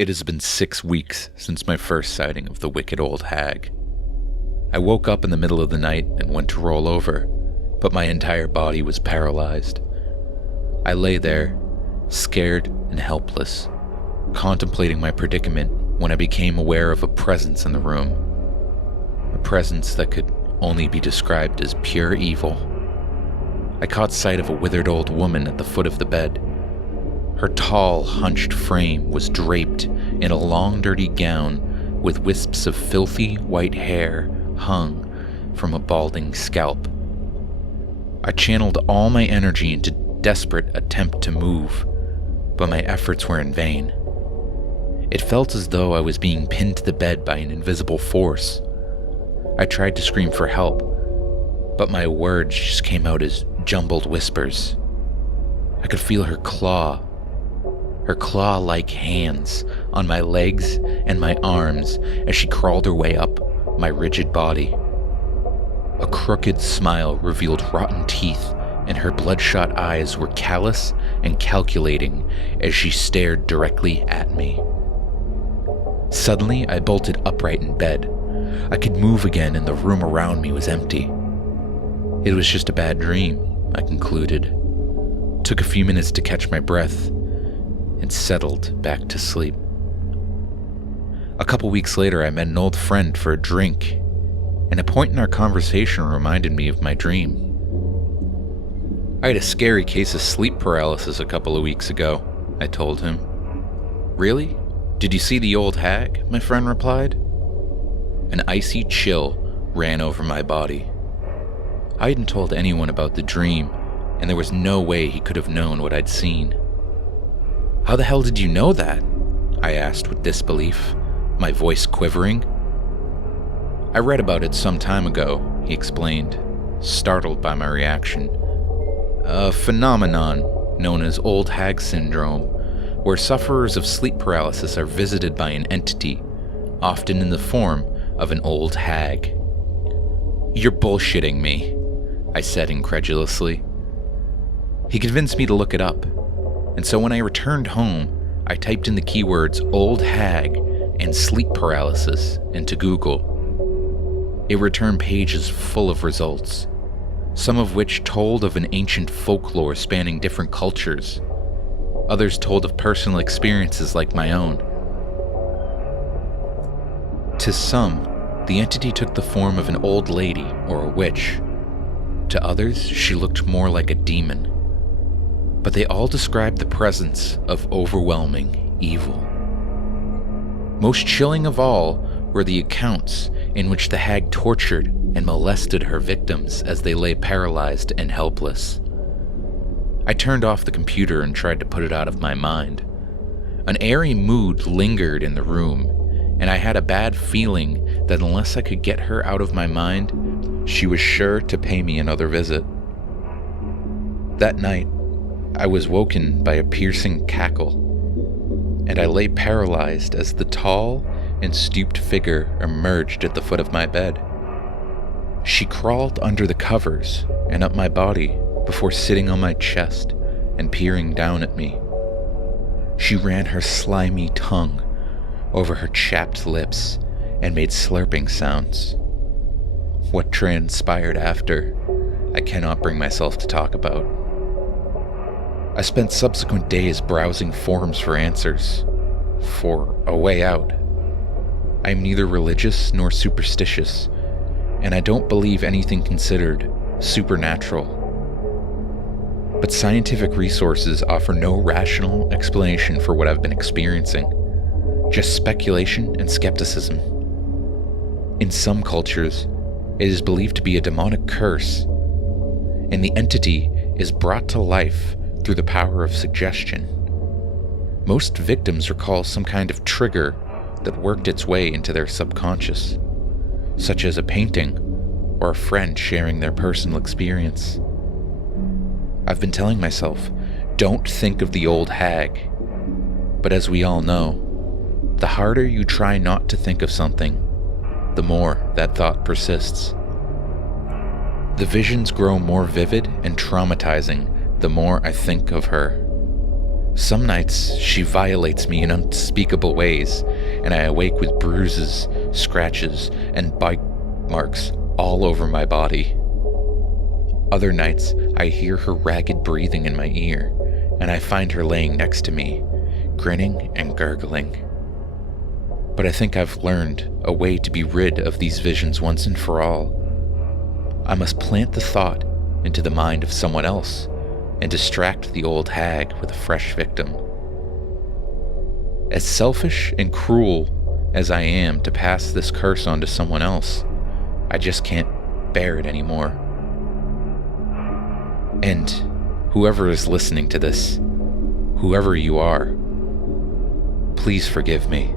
It has been 6 weeks since my first sighting of the wicked Old Hag. I woke up in the middle of the night and went to roll over, but my entire body was paralyzed. I lay there, scared and helpless, contemplating my predicament when I became aware of a presence in the room. A presence that could only be described as pure evil. I caught sight of a withered old woman at the foot of the bed. Her tall, hunched frame was draped in a long, dirty gown with wisps of filthy white hair hung from a balding scalp. I channeled all my energy into desperate attempt to move, but my efforts were in vain. It felt as though I was being pinned to the bed by an invisible force. I tried to scream for help, but my words just came out as jumbled whispers. I could feel her claw-like hands on my legs and my arms as she crawled her way up my rigid body. A crooked smile revealed rotten teeth, and her bloodshot eyes were callous and calculating as she stared directly at me. Suddenly, I bolted upright in bed. I could move again and the room around me was empty. It was just a bad dream, I concluded. Took a few minutes to catch my breath and settled back to sleep. A couple weeks later, I met an old friend for a drink, and a point in our conversation reminded me of my dream. I had a scary case of sleep paralysis a couple of weeks ago, I told him. Really? Did you see the Old Hag? My friend replied. An icy chill ran over my body. I hadn't told anyone about the dream, and there was no way he could have known what I'd seen. How the hell did you know that? I asked with disbelief, my voice quivering. I read about it some time ago, he explained, startled by my reaction. A phenomenon known as Old Hag syndrome, where sufferers of sleep paralysis are visited by an entity, often in the form of an old hag. You're bullshitting me, I said incredulously. He convinced me to look it up, and so when I returned home, I typed in the keywords Old Hag and sleep paralysis into Google. It returned pages full of results, some of which told of an ancient folklore spanning different cultures. Others told of personal experiences like my own. To some, the entity took the form of an old lady or a witch. To others, she looked more like a demon. But they all described the presence of overwhelming evil. Most chilling of all were the accounts in which the hag tortured and molested her victims as they lay paralyzed and helpless. I turned off the computer and tried to put it out of my mind. An airy mood lingered in the room, and I had a bad feeling that unless I could get her out of my mind, she was sure to pay me another visit. That night, I was woken by a piercing cackle, and I lay paralyzed as the tall and stooped figure emerged at the foot of my bed. She crawled under the covers and up my body before sitting on my chest and peering down at me. She ran her slimy tongue over her chapped lips and made slurping sounds. What transpired after, I cannot bring myself to talk about. I spent subsequent days browsing forums for answers, for a way out. I am neither religious nor superstitious, and I don't believe anything considered supernatural. But scientific resources offer no rational explanation for what I've been experiencing, just speculation and skepticism. In some cultures, it is believed to be a demonic curse, and the entity is brought to life through the power of suggestion. Most victims recall some kind of trigger that worked its way into their subconscious, such as a painting or a friend sharing their personal experience. I've been telling myself, don't think of the Old Hag, but as we all know, the harder you try not to think of something, the more that thought persists. The visions grow more vivid and traumatizing the more I think of her. Some nights, she violates me in unspeakable ways, and I awake with bruises, scratches, and bite marks all over my body. Other nights, I hear her ragged breathing in my ear, and I find her laying next to me, grinning and gurgling. But I think I've learned a way to be rid of these visions once and for all. I must plant the thought into the mind of someone else and distract the old hag with a fresh victim. As selfish and cruel as I am to pass this curse on to someone else, I just can't bear it anymore. And whoever is listening to this, whoever you are, please forgive me.